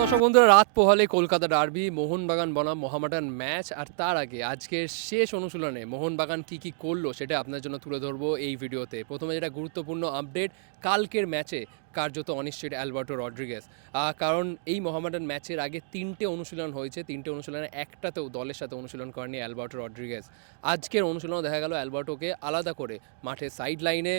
দর্শক বন্ধুরা, রাত পোহালে কলকাতা ডার্বি মোহনবাগান বনাম মোহামেডান ম্যাচ আর তার আগে আজকের শেষ অনুশীলনে মোহনবাগান কি কি করল সেটা আপনার জন্য তুলে ধরবো এই ভিডিওতে। প্রথমে যেটা গুরুত্বপূর্ণ আপডেট কালকের ম্যাচে কার্যত অনিশ্চিত অ্যালবার্টো রড্রিগেস কারণ এই মোহামেডান ম্যাচের আগে তিনটে অনুশীলন হয়েছে, তিনটে অনুশীলনে একটাতেও দলের সাথে অনুশীলন করেনি অ্যালবার্টো রড্রিগেস আজকের অনুশীলনে দেখা গেল অ্যালবার্টোকে আলাদা করে মাঠের সাইড লাইনে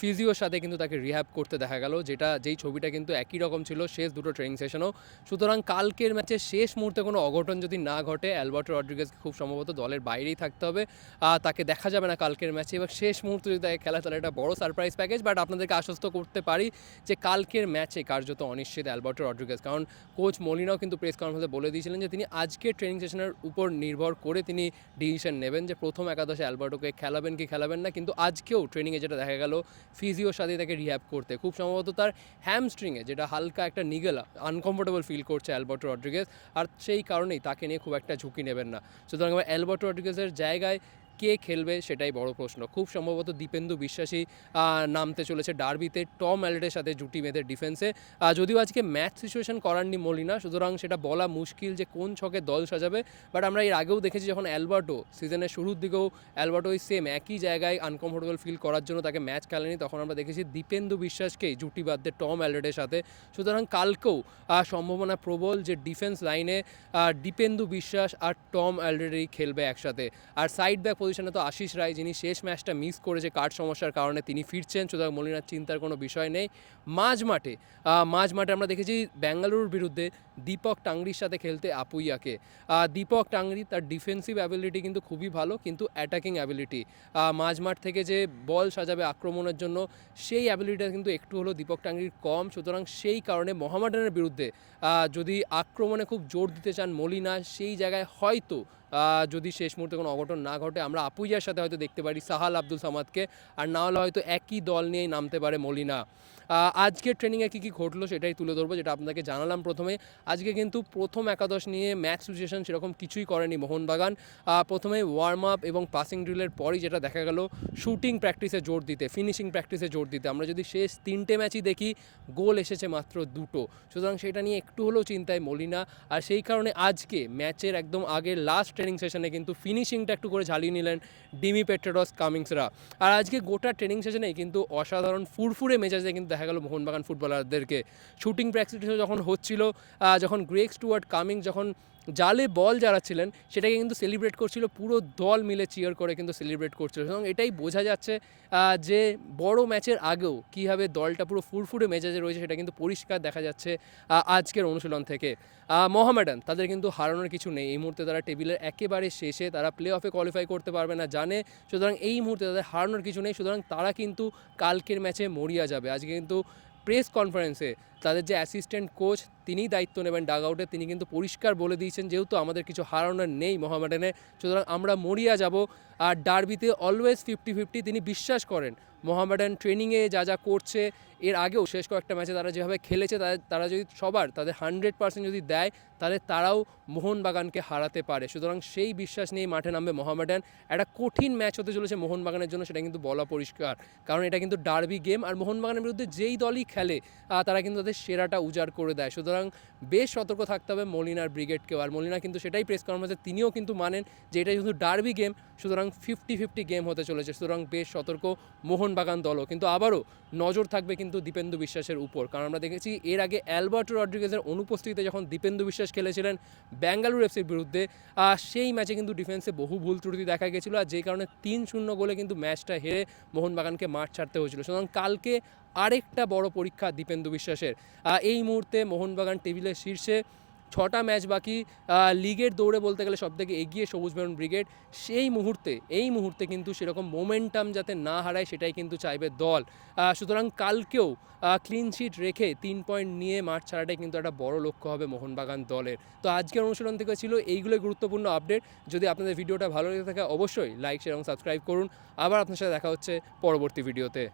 ফিজিওর সাথে কিন্তু তাকে রিহ্যাব করতে দেখা গেল, যেটা, যেই ছবিটা কিন্তু একই রকম ছিল শেষ দুটো ট্রেনিং সেশনও সুতরাং কালকের ম্যাচে শেষ মুহূর্তে কোনো অঘটন যদি না ঘটে, অ্যালবার্টো রড্রিগেসকে খুব সম্ভবত দলের বাইরেই থাকতে হবে। তাকে দেখা যাবে না কালকের ম্যাচে, এবার শেষ মুহূর্তে যদি তাকে খেলা তাহলে একটা বড় সারপ্রাইজ প্যাকেজ বাট আপনাদেরকে আশ্বস্ত করতে পারি যে কালকের ম্যাচে কার্যত অনিশ্চিত অ্যালবার্টো রড্রিগেস কারণ কোচ মলিনাও কিন্তু প্রেস কনফারেন্সে বলে দিয়েছিলেন যে তিনি আজকের ট্রেনিং সেশনের উপর নির্ভর করে তিনি ডিসিশন নেবেন যে প্রথম একাদশে অ্যালবার্টোকে খেলাবেন কি খেলাবেন না। কিন্তু আজকেও ট্রেনিংয়ে যেটা দেখা গেল ফিজিওর সাথে তাকে রিহ্যাব করতে। খুব সম্ভবত তার হ্যামস্ট্রিংয়ে যেটা হালকা একটা নিগেল আনকমফোর্টেবল ফিল করছে অ্যালবার্টো রড্রিগেস আর সেই কারণেই তাকে নিয়ে খুব একটা ঝুঁকি নেবেন না। সুতরাং অ্যালবার্টো রড্রিগেসের জায়গায় কে খেলবে সেটাই বড় প্রশ্ন। খুব সম্ভবত দীপেন্দু বিশ্বাসী নামতে চলেছে ডার্বিতে। টম অ্যালেটের সাথে জুটি বেঁধে ডিফেন্সে। যদিও আজকে ম্যাচ সিচুয়েশন করাননি মলিনা, সুতরাং সেটা বলা মুশকিল যে কোন ছকে দল সাজাবে। বাট আমরা এর আগেও দেখেছি যখন অ্যালবার্টো, সিজনের শুরুর দিকেও অ্যালবার্টো ওই সেম একই জায়গায় আনকমফোর্টেবল ফিল করার জন্য তাকে ম্যাচ খেলেনি। তখন আমরা দেখেছি দীপেন্দু বিশ্বাসকেই জুটি বাঁধতে টম অ্যালেটের সাথে। সুতরাং কালকেও সম্ভাবনা প্রবল যে ডিফেন্স লাইনে দীপেন্দু বিশ্বাস আর টম অ্যালরেডি খেলবে একসাথে। আর সাইড ব্যাক পজিশনে তো আশিস রায় যিনি শেষ ম্যাচটা মিস করেছে কার্ড সমস্যার কারণে তিনি ফিরছেন, সুতরাং মলিনার চিন্তার কোনো বিষয় নেই। মাঝ মাঠে মাঝ মাঠে আমরা দেখেছি ব্যাঙ্গালুরুর বিরুদ্ধে দীপক টাংরির সাথে খেলতে আপুইয়াকে। দীপক টাংরি তার ডিফেন্সিভ অ্যাবিলিটি কিন্তু খুবই ভালো, কিন্তু অ্যাটাকিং অ্যাবিলিটি মাঝ মাঠ থেকে যে বল সাজাবে আক্রমণের জন্য, সেই অ্যাবিলিটিটা কিন্তু একটু হলেও দীপক টাংরির কম। সুতরাং সেই কারণে মোহামেডানের বিরুদ্ধে যদি আক্রমণে খুব জোর দিতে চান মলিনা, সেই জায়গায় হয়তো যদি শেষ মুহূর্তে কোনো অঘটন না ঘটে, আমরা আপুইয়ার সাথে হয়তো দেখতে পারি সাহাল আব্দুল সামাদকে। আর না হলে হয়তো একই দল নিয়েই নামতে পারে মলিনা। আজকের ট্রেনিংয়ে কী কী ঘটলো সেটাই তুলে ধরবো, যেটা আপনাকে জানালাম প্রথমে। আজকে কিন্তু প্রথম একাদশ নিয়ে ম্যাচ সিচুয়েশন সেরকম কিছুই করেনি মোহনবাগান প্রথমে ওয়ার্ম আপ এবং পাসিং ড্রিলের পরই যেটা দেখা গেল শুটিং প্র্যাকটিসে জোর দিতে ফিনিশিং প্র্যাকটিসে জোর দিতে। আমরা যদি শেষ তিনটে ম্যাচই দেখি গোল এসেছে মাত্র দুটো। সুতরাং সেটা নিয়ে একটু হলেও চিন্তায় মলিনা আর সেই কারণে আজকে ম্যাচের একদম আগে লাস্ট ট্রেনিং সেশনে কিন্তু ফিনিশিংটা একটু করে ঝালিয়ে নিলেন ডিমি পেট্রোডস কামিংসরা। আর আজকে গোটা ট্রেনিং সেশনে কিন্তু অসাধারণ ফুরফুরে মেজাজে কিন্তু দেখা গেল মোহনবাগান ফুটবলারদেরকে শুটিং প্র্যাকটিস যখন হচ্ছিল যখন গ্রেক স্টুয়ার্ট কামিং যখন জালে বল যারা ছিলেন সেটাকে কিন্তু সেলিব্রেট করছিল, পুরো দল মিলে চিয়ার করে কিন্তু সেলিব্রেট করছিল। এবং এটাই বোঝা যাচ্ছে যে বড় ম্যাচের আগেও কীভাবে দলটা পুরো ফুরফুরে মেজাজে রয়েছে, সেটা কিন্তু পরিষ্কার দেখা যাচ্ছে আজকের অনুশীলন থেকে। মোহামেডান তাদের কিন্তু হারানোর কিছু নেই। এই মুহূর্তে তারা টেবিলের একেবারে শেষে, তারা প্লে অফে কোয়ালিফাই করতে পারবে না, জানে। সুতরাং এই মুহূর্তে তাদের হারানোর কিছু নেই, সুতরাং তারা কিন্তু কালকের ম্যাচে মরিয়া যাবে। আজকে কিন্তু প্রেস কনফারেন্সে তাদের যে অ্যাসিস্ট্যান্ট কোচ তিনিই দায়িত্ব নেবেন ডাগ আউটে তিনি কিন্তু পরিষ্কার বলে দিয়েছেন, যেহেতু আমাদের কিছু হারানোর নেই মোহামেডানে। সুতরাং আমরা মরিয়া যাব আর ডার্বিতে অলওয়েজ ফিফটি ফিফটি তিনি বিশ্বাস করেন। মোহামেডান ট্রেনিংয়ে যা যা করছে এর আগেও শেষ কয়েকটা ম্যাচে তারা যেভাবে খেলেছে, তাদের, তারা যদি সবার তাদের হান্ড্রেড পার্সেন্ট যদি দেয়, তাহলে তারাও মোহনবাগানকে হারাতে পারে। সুতরাং সেই বিশ্বাস নিয়েই মাঠে নামবে মোহামেডান। একটা কঠিন ম্যাচ হতে চলেছে মোহনবাগানের জন্য, সেটা কিন্তু বলা পরিষ্কার। কারণ এটা কিন্তু ডার্বি গেম, আর মোহনবাগানের বিরুদ্ধে যেই দলই খেলে তারা কিন্তু তাদের সেরাটা উজাড় করে দেয়। সুতরাং বেশ সতর্ক থাকতে হবে মলিনার ব্রিগেডকেও, আর মলিনা কিন্তু সেটাই প্রেস কনফারেন্সে তিনিও কিন্তু মানেন যে এটা শুধু ডার্বি গেম, সুতরাং ফিফটি ফিফটি গেম হতে চলেছে। সুতরাং বেশ সতর্ক মোহনবাগান দলও। কিন্তু আবারও নজর থাকবে কিন্তু দীপেন্দু বিশ্বাসের উপর। কারণ আমরা দেখেছি এর আগে অ্যালবার্টো রড্রিগেজের অনুপস্থিতিতে যখন দীপেন্দু বিশ্বাস খেলেছিলেন ব্যাঙ্গালুর এফসির বিরুদ্ধে সেই ম্যাচে কিন্তু ডিফেন্সে বহু ভুল ত্রুটি দেখা গেছিল আর যেই কারণে তিন শূন্য গোলে কিন্তু ম্যাচটা হেরে মোহনবাগানকে মাঠ ছাড়তে হয়েছিল। সুতরাং কালকে আরেকটা বড় পরীক্ষা দীপেন্দু বিশ্বাসের। এই মুহূর্তে মোহনবাগান টেবিলের শীর্ষে ছটা ম্যাচ বাকি লিগের দৌড়ে বলতে গেলে সবথেকে এগিয়ে সবুজ মেরুন ব্রিগেড। সেই মুহূর্তে, এই মুহূর্তে কিন্তু সেরকম মোমেন্টাম যাতে না হারায় সেটাই কিন্তু চাইবে দল। সুতরাং কালকেও ক্লিন শিট রেখে তিন পয়েন্ট নিয়ে মাঠ ছাড়াটাই কিন্তু একটা বড় লক্ষ্য হবে মোহনবাগান দলের। তো আজকের অনুশীলন থেকে ছিল এইগুলোই গুরুত্বপূর্ণ আপডেট যদি আপনাদের ভিডিওটা ভালো লেগে থাকে অবশ্যই লাইক শেয়ার এবং সাবস্ক্রাইব করুন। আবার আপনার সাথে দেখা হচ্ছে পরবর্তী ভিডিওতে